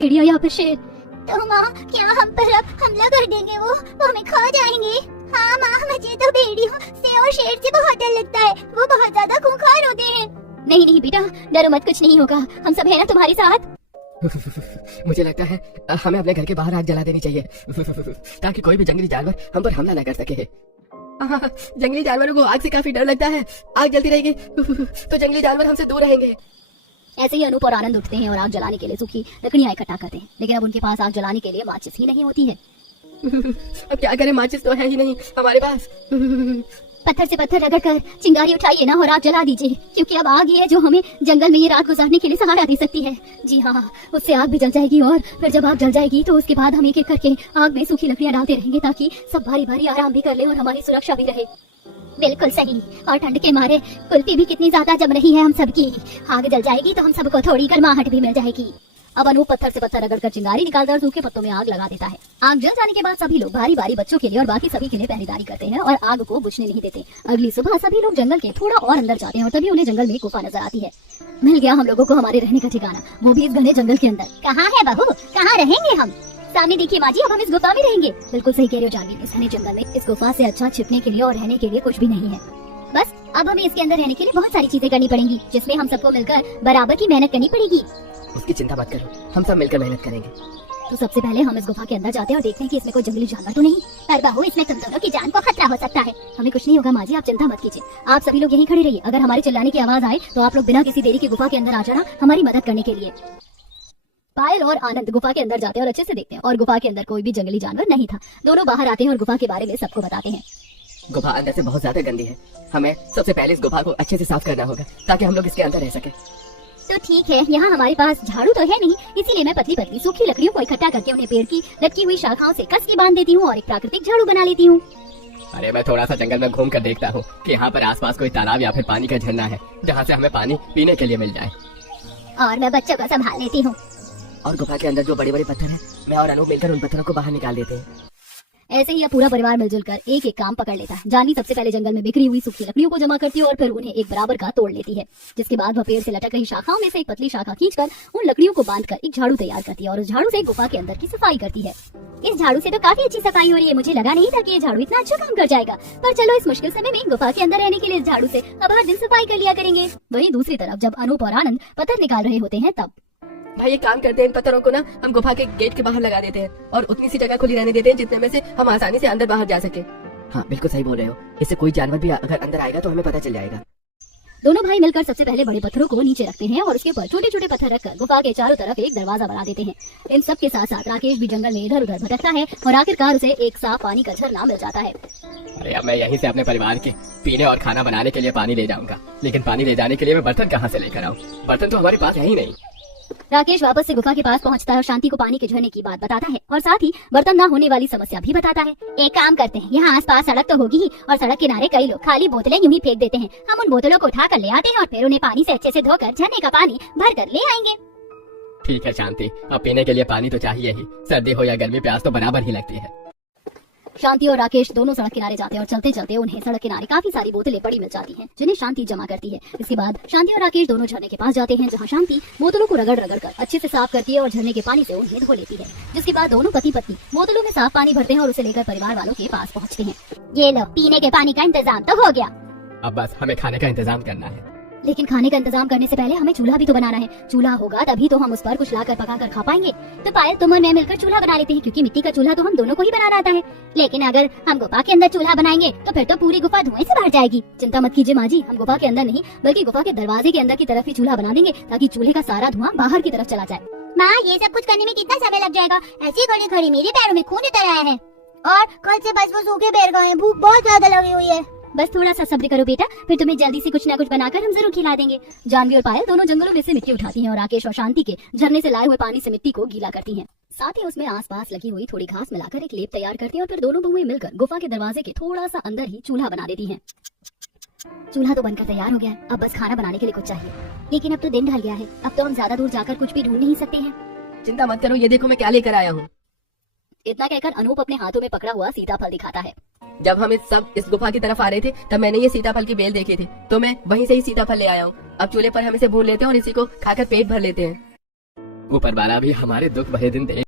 भेड़िया या फिर शेर। तो माँ क्या हम पर अब हमला कर देंगे वो हमें खा जाएंगे। हाँ माँ मुझे तो भेड़ियों से और शेर से बहुत डर लगता है, वो बहुत ज्यादा खूंखार होते हैं। नहीं नहीं बेटा, डरो मत, कुछ नहीं होगा, हम सब है ना तुम्हारे साथ। मुझे लगता है हमें अपने घर के बाहर आग जला देनी चाहिए ताकि कोई भी जंगली जानवर हम पर हमला न कर सके। जंगली जानवरों को आग से काफी डर लगता है, आग जलती रहेगी तो जंगली जानवर हमसे दूर रहेंगे। ऐसे ही अनूप और आनंद उठते हैं और आग जलाने के लिए सूखी लकड़ियां इकट्ठा करते हैं, लेकिन अब उनके पास आग जलाने के लिए माचिस ही नहीं होती है। अब क्या करें, माचिस तो है ही नहीं हमारे पास। पत्थर से पत्थर रगड़ कर चिंगारी उठाइए ना और आग जला दीजिए, क्योंकि अब आग ही है जो हमें जंगल में ये रात गुजारने के लिए सहारा दे सकती है। जी हाँ, उससे आग भी जल जाएगी और फिर जब आग जल जाएगी तो उसके बाद हम एक एक करके आग में सूखी लकड़ियां डालते रहेंगे ताकि सब भारी भारी आराम भी कर ले और हमारी सुरक्षा भी रहे। बिल्कुल सही, और ठंड के मारे कुल्फी भी कितनी ज्यादा जम रही है हम सबकी। आग जल जाएगी तो हम सबको थोड़ी गर्माहट भी मिल जाएगी। अब अनूप पत्थर से पत्थर रगड़कर चिंगारी निकालता और सूखे पत्तों में आग लगा देता है। आग जल जाने के बाद सभी लोग बारी बारी बच्चों के लिए और बाकी सभी के लिए पहरेदारी करते हैं और आग को बुझने नहीं देते। अगली सुबह सभी लोग जंगल के थोड़ा और अंदर जाते हैं और तभी उन्हें जंगल में एक गुफा नजर आती है। मिल गया हम लोगों को हमारे रहने का ठिकाना, वो भी इस घने जंगल के अंदर। कहाँ है बहू, कहाँ रहेंगे हम? सामने देखिए माँ जी, अब हम इस गुफा में रहेंगे। बिल्कुल सही कह रहे हो जानवी, इस घने जंगल में इस गुफा से अच्छा छिपने के लिए और रहने के लिए कुछ भी नहीं है। बस अब हमें इसके अंदर रहने के लिए बहुत सारी चीजें करनी पड़ेंगी, जिसमें हम सबको मिलकर बराबर की मेहनत करनी पड़ेगी। उसकी चिंता मत करो, हम सब मिलकर मेहनत करेंगे। तो सबसे पहले हम इस गुफा के अंदर जाते हैं और देखते हैं कि इसमें कोई जंगली जानवर तो नहीं। पर बहू इसमें तुम दोनों की जान को खतरा हो सकता है। हमें कुछ नहीं होगा माँ जी, आप चिंता मत कीजिए। आप सभी लोग यहीं खड़े रहिए, अगर हमारे चिल्लाने की आवाज आए तो आप लोग बिना किसी देरी के गुफा के अंदर आ जाना हमारी मदद करने के लिए। पायल और आनंद गुफा के अंदर जाते हैं और अच्छे से देखते हैं और गुफा के अंदर कोई भी जंगली जानवर नहीं था। दोनों बाहर आते हैं और गुफा के बारे में सबको बताते हैं। गुफा अंदर से बहुत ज्यादा गंदी है, हमें सबसे पहले इस गुफा को अच्छे से साफ करना होगा ताकि हम लोग इसके अंदर रह सके। तो ठीक है, यहाँ हमारे पास झाड़ू तो है नहीं, इसीलिए मैं पतली पतली सूखी लकड़ियों को इकट्ठा करके उन्हें पेड़ की लटकी हुई शाखाओं से कस के बांध देती हूँ और एक प्राकृतिक झाड़ू बना लेती हूँ। अरे मैं थोड़ा सा जंगल में घूम कर देखता हूँ कि यहाँ पर आसपास कोई तालाब या फिर पानी का झरना है जहाँ से हमें पानी पीने के लिए मिल जाए। और मैं बच्चों को संभाल लेती हूँ। और गुफा के अंदर जो बड़े बड़े पत्थर हैं, मैं और अनूप मिलकर उन पत्थरों को बाहर निकाल देते हैं। ऐसे ही पूरा परिवार मिलजुल कर एक एक काम पकड़ लेता है। जानवी सबसे पहले जंगल में बिखरी हुई सूखी लकड़ियों को जमा करती है और फिर उन्हें एक बराबर का तोड़ लेती है, जिसके बाद वह पेड़ से लटक रही शाखाओं में से एक पतली शाखा खींचकर उन लकड़ियों को बांधकर एक झाड़ू तैयार करती है और उस झाड़ू से गुफा के अंदर की सफाई करती है। इस झाड़ू से तो काफी अच्छी सफाई हो रही है, मुझे लगा नहीं था कि ये झाड़ू इतना अच्छा काम कर जाएगा। पर चलो इस मुश्किल समय में गुफा के अंदर रहने के लिए इस झाड़ू से अब हर दिन सफाई कर लिया करेंगे। वहीं दूसरी तरफ जब अनूप और आनंद पत्थर निकाल रहे होते हैं तब भाई एक काम करते हैं, इन पत्थरों को ना हम गुफा के गेट के बाहर लगा देते हैं और उतनी सी जगह खुली रहने देते हैं जितने में से हम आसानी से अंदर बाहर जा सके। हाँ बिल्कुल सही बोल रहे हो, इससे कोई जानवर भी अगर अंदर आएगा तो हमें पता चल जाएगा। दोनों भाई मिलकर सबसे पहले बड़े पत्थरों को नीचे रखते हैं और उसके ऊपर छोटे छोटे पत्थर रखकर गुफा के चारों तरफ एक दरवाजा बना देते हैं। इन सब के साथ साथ राकेश भी जंगल में इधर उधर भटकता है और आखिरकार उसे एक साफ पानी का झरना मिल जाता है। अरे अब मैं यहीं से अपने परिवार के पीने और खाना बनाने के लिए पानी ले जाऊंगा, लेकिन पानी ले जाने के लिए मैं बर्तन कहाँ से लेकर आऊँ? बर्तन तो हमारे पास है ही नहीं। राकेश वापस से गुफा के पास पहुंचता है और शांति को पानी के झरने की बात बताता है और साथ ही बर्तन न होने वाली समस्या भी बताता है। एक काम करते हैं, यहाँ आसपास सड़क तो होगी ही और सड़क किनारे कई लोग खाली बोतलें यूं ही फेंक देते हैं। हम उन बोतलों को उठा कर ले आते हैं और फिर उन्हें पानी से अच्छे से धोकर झरने का पानी भर कर ले आएंगे। ठीक है शांति, अब पीने के लिए पानी तो चाहिए ही, सर्दी हो या गर्मी प्यास तो बराबर ही लगती है। शांति और राकेश दोनों सड़क किनारे जाते हैं और चलते चलते उन्हें सड़क किनारे काफी सारी बोतलें पड़ी मिल जाती हैं, जिन्हें शांति जमा करती है। इसके बाद शांति और राकेश दोनों झरने के पास जाते हैं, जहां शांति बोतलों को रगड़ रगड़ कर अच्छे से साफ करती है और झरने के पानी से उन्हें धो लेती है। जिसके बाद दोनों पति पत्नी बोतलों में साफ पानी भरते हैं और उसे लेकर परिवार वालों के पास पहुँचते हैं। ये लो, पीने के पानी का इंतजाम तो हो गया, अब बस हमें खाने का इंतजाम करना है। लेकिन खाने का इंतजाम करने से पहले हमें चूल्हा भी तो बनाना है। चूल्हा होगा तभी तो हम उस पर कुछ लाकर पकाकर खा पाएंगे। तो पायल तुम और मैं मिलकर चूल्हा बना लेते हैं, क्योंकि मिट्टी का चूल्हा तो हम दोनों को ही बनाना आता है। लेकिन अगर हम गुफा के अंदर चूल्हा बनाएंगे तो फिर तो पूरी गुफा धुएं से भर जाएगी। चिंता मत कीजिए माँ जी, हम गुफा के अंदर नहीं बल्कि गुफा के दरवाजे के अंदर की तरफ ही चूल्हा बना देंगे ताकि चूल्हे का सारा धुआं बाहर की तरफ चला जाए। माँ ये सब कुछ करने में कितना समय लग जाएगा? ऐसी खड़ी खड़ी मेरे पैरों में खून उतर आया है और कल से बस वो सूखे पैर गए हैं, भूख बहुत ज्यादा लगी हुई है। बस थोड़ा सा सब्र करो बेटा, फिर तुम्हें जल्दी से कुछ न कुछ बनाकर हम जरूर खिला देंगे। जानवी और पायल दोनों जंगलों में से मिट्टी उठाती हैं और राकेश और शांति के झरने से लाए हुए पानी से मिट्टी को गीला करती हैं। साथ ही उसमें आसपास लगी हुई थोड़ी घास मिलाकर एक लेप तैयार करती हैं और फिर दोनों बहुएं मिलकर गुफा के दरवाजे के थोड़ा सा अंदर ही चूल्हा बना देती हैं। चूल्हा तो बनकर तैयार हो गया है, अब बस खाना बनाने के लिए कुछ चाहिए। लेकिन अब तो दिन ढल गया है, अब तो हम ज्यादा दूर जाकर कुछ भी ढूंढ नहीं सकते हैं। चिंता मत करो, ये देखो मैं क्या लेकर आया हूँ। इतना कहकर अनूप अपने हाथों में पकड़ा हुआ सीताफल दिखाता है। जब हम इस गुफा की तरफ आ रहे थे तब मैंने ये सीताफल की बेल देखी थी, तो मैं वहीं से ही सीताफल ले आया हूँ। अब चूल्हे पर हम इसे भून लेते हैं और इसी को खाकर पेट भर लेते हैं। ऊपर वाला भी हमारे दुख भरे दिन देख